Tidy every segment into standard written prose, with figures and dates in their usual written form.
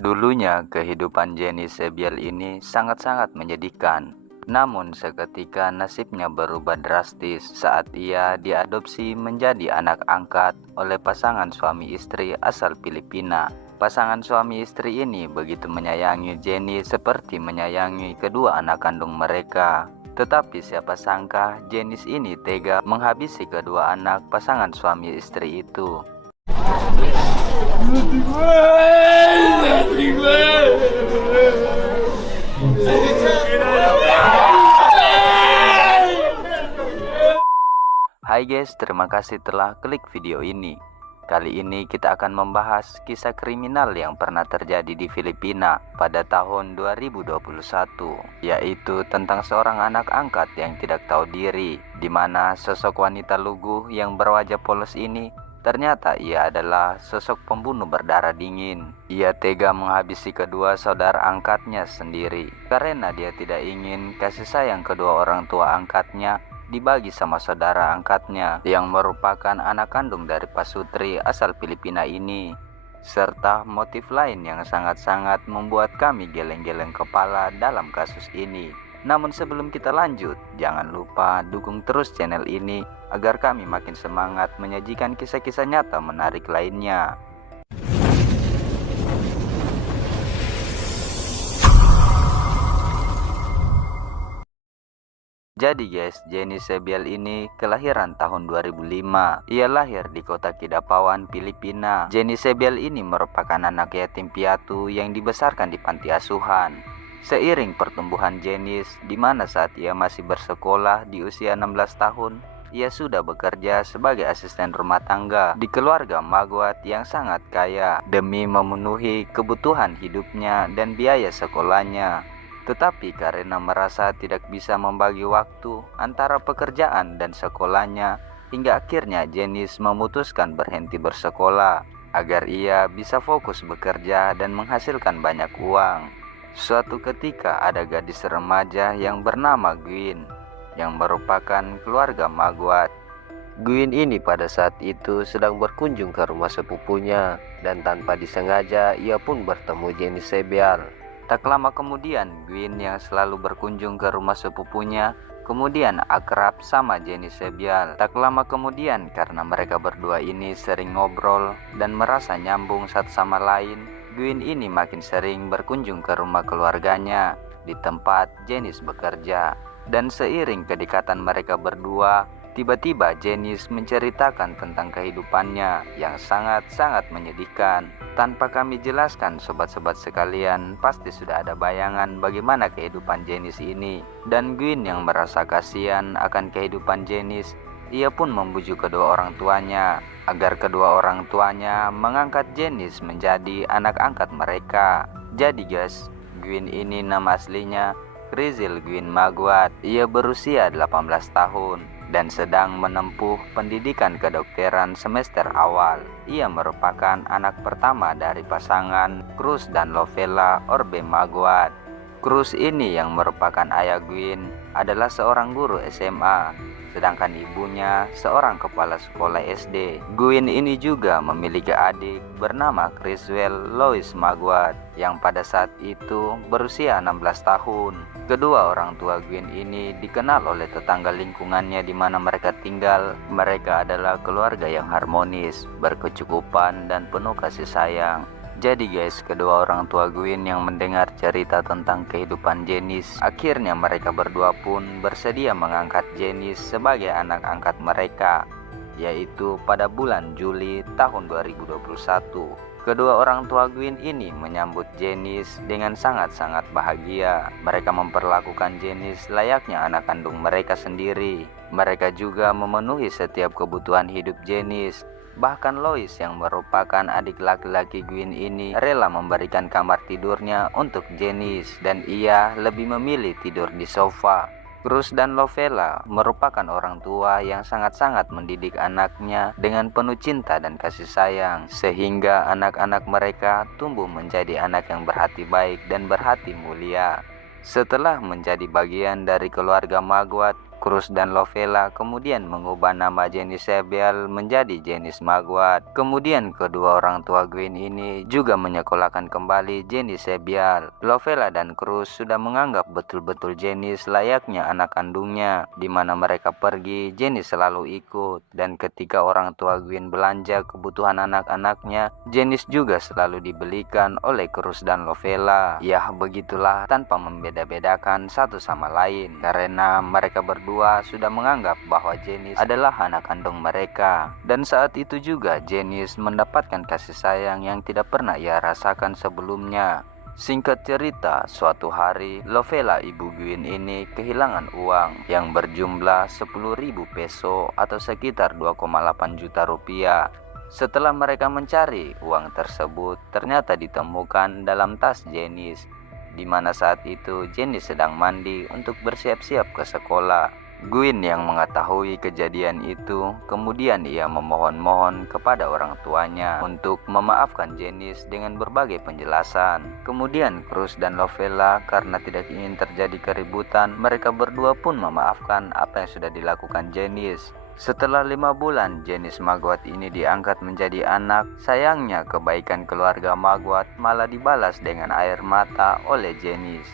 Dulunya kehidupan Jenny Sebiel ini sangat-sangat menyedihkan. Namun seketika nasibnya berubah drastis saat ia diadopsi menjadi anak angkat oleh pasangan suami istri asal Filipina. Pasangan suami istri ini begitu menyayangi Jenny seperti menyayangi kedua anak kandung mereka. Tetapi siapa sangka Jenny ini tega menghabisi kedua anak pasangan suami istri itu. Hai guys, terima kasih telah klik video ini. Kali ini kita akan membahas kisah kriminal yang pernah terjadi di Filipina pada tahun 2021, yaitu tentang seorang anak angkat yang tidak tahu diri, di mana sosok wanita lugu yang berwajah polos ini ternyata ia adalah sosok pembunuh berdarah dingin. Ia tega menghabisi kedua saudara angkatnya sendiri karena dia tidak ingin kasih sayang kedua orang tua angkatnya dibagi sama saudara angkatnya yang merupakan anak kandung dari pasutri asal Filipina ini. Serta motif lain yang sangat-sangat membuat kami geleng-geleng kepala dalam kasus ini. Namun sebelum kita lanjut, jangan lupa dukung terus channel ini agar kami makin semangat menyajikan kisah-kisah nyata menarik lainnya. Jadi guys, Jenny Sebiel ini kelahiran tahun 2005. Ia lahir di kota Kidapawan, Filipina. Jenny Sebiel ini merupakan anak yatim piatu yang dibesarkan di panti asuhan. Seiring pertumbuhan Jenny, di mana saat ia masih bersekolah di usia 16 tahun, ia sudah bekerja sebagai asisten rumah tangga di keluarga Magwat yang sangat kaya demi memenuhi kebutuhan hidupnya dan biaya sekolahnya. Tetapi karena merasa tidak bisa membagi waktu antara pekerjaan dan sekolahnya, hingga akhirnya Jenny memutuskan berhenti bersekolah agar ia bisa fokus bekerja dan menghasilkan banyak uang. Suatu ketika ada gadis remaja yang bernama Gwyn yang merupakan keluarga Magwat. Gwyn ini pada saat itu sedang berkunjung ke rumah sepupunya dan tanpa disengaja ia pun bertemu Jenny Sebiel. Tak lama kemudian, Gwyn yang selalu berkunjung ke rumah sepupunya kemudian akrab sama Jenny Sebiel. Tak lama kemudian, karena mereka berdua ini sering ngobrol dan merasa nyambung satu sama lain, Gwyn ini makin sering berkunjung ke rumah keluarganya di tempat Jenny bekerja. Dan seiring kedekatan mereka berdua, tiba-tiba Jenny menceritakan tentang kehidupannya yang sangat-sangat menyedihkan. Tanpa kami jelaskan, sobat-sobat sekalian, pasti sudah ada bayangan bagaimana kehidupan Jenny ini. Dan Gwyn yang merasa kasihan akan kehidupan Jenny, ia pun membujuk kedua orang tuanya agar kedua orang tuanya mengangkat Jenny menjadi anak angkat mereka. Jadi guys, Gwyn ini nama aslinya Rizal Gwyn Magwat. Ia berusia 18 tahun dan sedang menempuh pendidikan kedokteran semester awal. Ia merupakan anak pertama dari pasangan Cruz dan Lovella Orbe Magwat. Cruz ini yang merupakan ayah Gwyn adalah seorang guru SMA, sedangkan ibunya seorang kepala sekolah SD. Gwyn ini juga memiliki adik bernama Criswell Lois Magwat yang pada saat itu berusia 16 tahun. Kedua orang tua Gwyn ini dikenal oleh tetangga lingkungannya di mana mereka tinggal. Mereka adalah keluarga yang harmonis, berkecukupan dan penuh kasih sayang. Jadi guys, kedua orang tua Gwyn yang mendengar cerita tentang kehidupan Jenny, akhirnya mereka berdua pun bersedia mengangkat Jenny sebagai anak angkat mereka, yaitu pada bulan Juli tahun 2021. Kedua orang tua Gwyn ini menyambut Jenny dengan sangat-sangat bahagia. Mereka memperlakukan Jenny layaknya anak kandung mereka sendiri. Mereka juga memenuhi setiap kebutuhan hidup Jenny. Bahkan Lois yang merupakan adik laki-laki Gwyn ini rela memberikan kamar tidurnya untuk Jenny dan ia lebih memilih tidur di sofa. Cruz dan Lovella merupakan orang tua yang sangat-sangat mendidik anaknya dengan penuh cinta dan kasih sayang, sehingga anak-anak mereka tumbuh menjadi anak yang berhati baik dan berhati mulia. Setelah menjadi bagian dari keluarga Magwat, Cruz dan Lovella kemudian mengubah nama Jenny Sabiel menjadi Janice Magwat. Kemudian kedua orang tua Gwen ini juga menyekolahkan kembali Jenny Sabiel. Lovella dan Cruz sudah menganggap betul-betul Janice layaknya anak kandungnya. Di mana mereka pergi, Janice selalu ikut. Dan ketika orang tua Gwen belanja kebutuhan anak-anaknya, Janice juga selalu dibelikan oleh Cruz dan Lovella. Ya begitulah, tanpa membeda-bedakan satu sama lain, karena mereka berdua sudah menganggap bahwa Janice adalah anak kandung mereka. Dan saat itu juga Janice mendapatkan kasih sayang yang tidak pernah ia rasakan sebelumnya. Singkat cerita, suatu hari Lovella ibu Gwen ini kehilangan uang yang berjumlah 10.000 peso atau sekitar 2,8 juta rupiah. Setelah mereka mencari uang tersebut, ternyata ditemukan dalam tas Janice, di mana saat itu Janice sedang mandi untuk bersiap-siap ke sekolah. Gwen yang mengetahui kejadian itu, kemudian ia memohon-mohon kepada orang tuanya untuk memaafkan Janice dengan berbagai penjelasan. Kemudian Cruz dan Lovella karena tidak ingin terjadi keributan, mereka berdua pun memaafkan apa yang sudah dilakukan Janice. Setelah 5 bulan Janice Magwat ini diangkat menjadi anak, sayangnya kebaikan keluarga Magwat malah dibalas dengan air mata oleh Janice.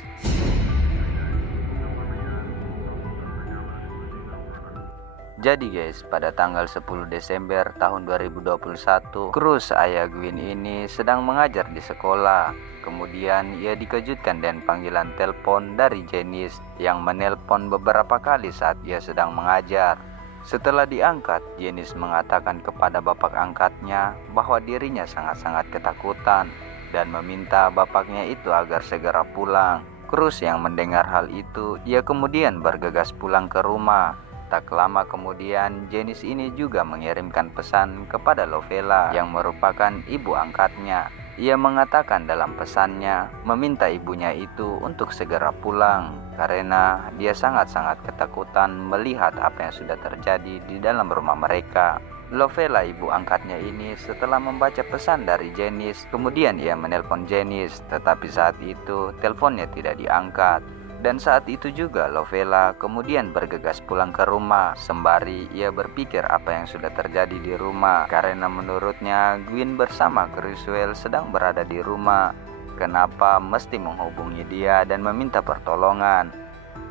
Jadi guys, pada tanggal 10 Desember tahun 2021, Cruz ayah Gwen ini sedang mengajar di sekolah. Kemudian ia dikejutkan dengan panggilan telepon dari Janice yang menelpon beberapa kali saat ia sedang mengajar. Setelah diangkat, Janice mengatakan kepada bapak angkatnya bahwa dirinya sangat-sangat ketakutan dan meminta bapaknya itu agar segera pulang. Cruz yang mendengar hal itu, ia kemudian bergegas pulang ke rumah. Tak lama kemudian, Janice ini juga mengirimkan pesan kepada Lovella yang merupakan ibu angkatnya. Ia mengatakan dalam pesannya meminta ibunya itu untuk segera pulang karena dia sangat-sangat ketakutan melihat apa yang sudah terjadi di dalam rumah mereka. Lovella ibu angkatnya ini setelah membaca pesan dari Janice, kemudian ia menelpon Janice, tetapi saat itu teleponnya tidak diangkat. Dan saat itu juga Lovella kemudian bergegas pulang ke rumah sembari ia berpikir apa yang sudah terjadi di rumah, karena menurutnya Gwen bersama Criswell sedang berada di rumah. Kenapa mesti menghubungi dia dan meminta pertolongan?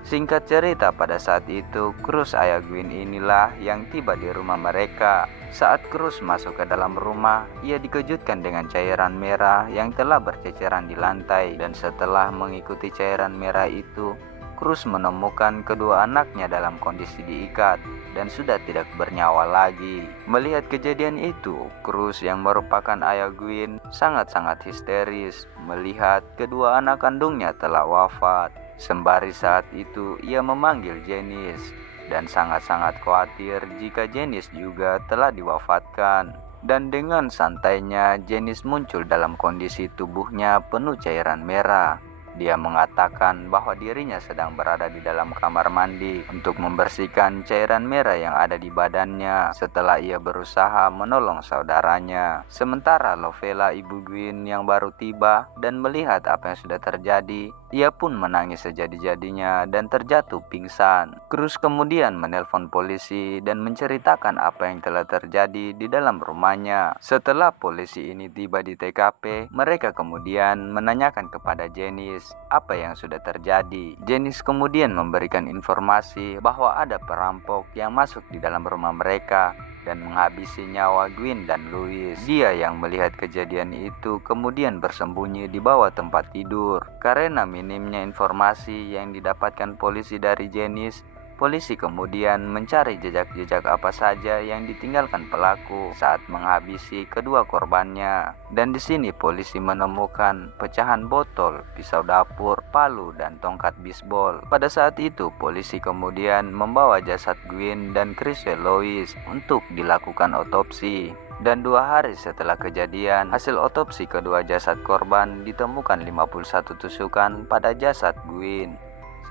Singkat cerita, pada saat itu Cruz ayah Gwen inilah yang tiba di rumah mereka. Saat Cruz masuk ke dalam rumah, ia dikejutkan dengan cairan merah yang telah berceceran di lantai. Dan setelah mengikuti cairan merah itu, Cruz menemukan kedua anaknya dalam kondisi diikat dan sudah tidak bernyawa lagi. Melihat kejadian itu, Cruz yang merupakan ayah Gwen sangat-sangat histeris melihat kedua anak kandungnya telah wafat. Sembari saat itu ia memanggil Janice dan sangat-sangat khawatir jika Janice juga telah diwafatkan. Dan dengan santainya Janice muncul dalam kondisi tubuhnya penuh cairan merah. Dia mengatakan bahwa dirinya sedang berada di dalam kamar mandi untuk membersihkan cairan merah yang ada di badannya setelah ia berusaha menolong saudaranya. Sementara Lovella ibu Gwen yang baru tiba dan melihat apa yang sudah terjadi, ia pun menangis sejadi-jadinya dan terjatuh pingsan. Cruz kemudian menelpon polisi dan menceritakan apa yang telah terjadi di dalam rumahnya. Setelah polisi ini tiba di TKP, mereka kemudian menanyakan kepada Janice apa yang sudah terjadi. Janice kemudian memberikan informasi bahwa ada perampok yang masuk di dalam rumah mereka dan menghabisi nyawa Gwen dan Louis. Dia yang melihat kejadian itu kemudian bersembunyi di bawah tempat tidur. Karena minimnya informasi yang didapatkan polisi dari Janice, polisi kemudian mencari jejak-jejak apa saja yang ditinggalkan pelaku saat menghabisi kedua korbannya. Dan di sini polisi menemukan pecahan botol, pisau dapur, palu, dan tongkat bisbol. Pada saat itu, polisi kemudian membawa jasad Gwen dan Criswell Lois untuk dilakukan otopsi. Dan 2 hari setelah kejadian, hasil otopsi kedua jasad korban ditemukan 51 tusukan pada jasad Gwen.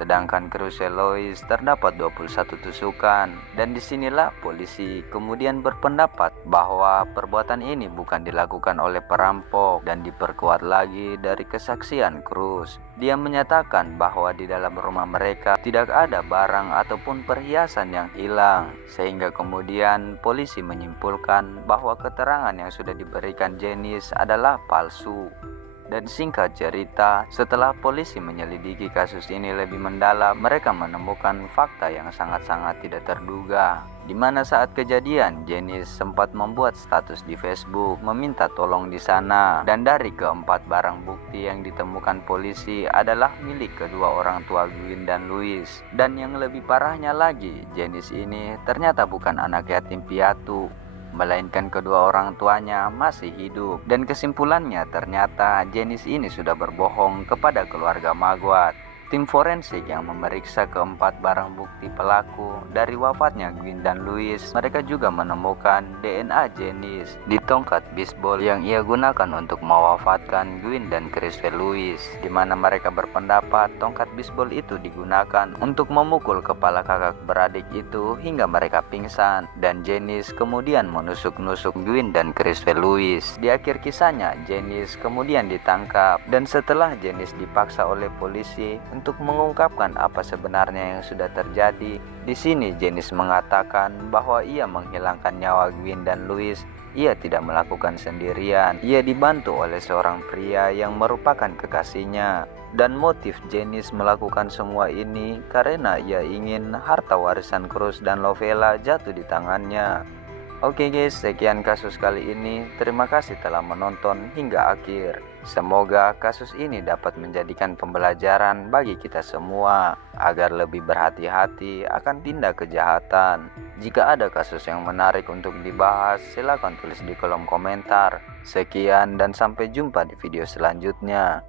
Sedangkan Cruise Lois terdapat 21 tusukan. Dan disinilah polisi kemudian berpendapat bahwa perbuatan ini bukan dilakukan oleh perampok, dan diperkuat lagi dari kesaksian Cruz. Dia menyatakan bahwa di dalam rumah mereka tidak ada barang ataupun perhiasan yang hilang, sehingga kemudian polisi menyimpulkan bahwa keterangan yang sudah diberikan Janice adalah palsu. Dan singkat cerita, setelah polisi menyelidiki kasus ini lebih mendalam, mereka menemukan fakta yang sangat-sangat tidak terduga, di mana saat kejadian Janice sempat membuat status di Facebook meminta tolong di sana. Dan dari keempat barang bukti yang ditemukan polisi adalah milik kedua orang tua Gwyn dan Louis. Dan yang lebih parahnya lagi, Janice ini ternyata bukan anak yatim piatu, melainkan kedua orang tuanya masih hidup. Dan kesimpulannya, ternyata Janice ini sudah berbohong kepada keluarga Magwat. Tim forensik yang memeriksa keempat barang bukti pelaku dari wafatnya Gwyn dan Louis, mereka juga menemukan DNA Janice di tongkat bisbol yang ia gunakan untuk mewafatkan Gwyn dan Criswell Louis, di mana mereka berpendapat tongkat bisbol itu digunakan untuk memukul kepala kakak beradik itu hingga mereka pingsan, dan Janice kemudian menusuk-nusuk Gwyn dan Criswell Louis. Di akhir kisahnya, Janice kemudian ditangkap, dan setelah Janice dipaksa oleh polisi untuk mengungkapkan apa sebenarnya yang sudah terjadi, di sini Janice mengatakan bahwa ia menghilangkan nyawa Gwyn dan Louis. Ia tidak melakukan sendirian. Ia dibantu oleh seorang pria yang merupakan kekasihnya. Dan motif Janice melakukan semua ini karena ia ingin harta warisan Cruz dan Lovella jatuh di tangannya. Oke guys, sekian kasus kali ini. Terima kasih telah menonton hingga akhir. Semoga kasus ini dapat menjadikan pembelajaran bagi kita semua agar lebih berhati-hati akan tindak kejahatan. Jika ada kasus yang menarik untuk dibahas, silakan tulis di kolom komentar. Sekian dan sampai jumpa di video selanjutnya.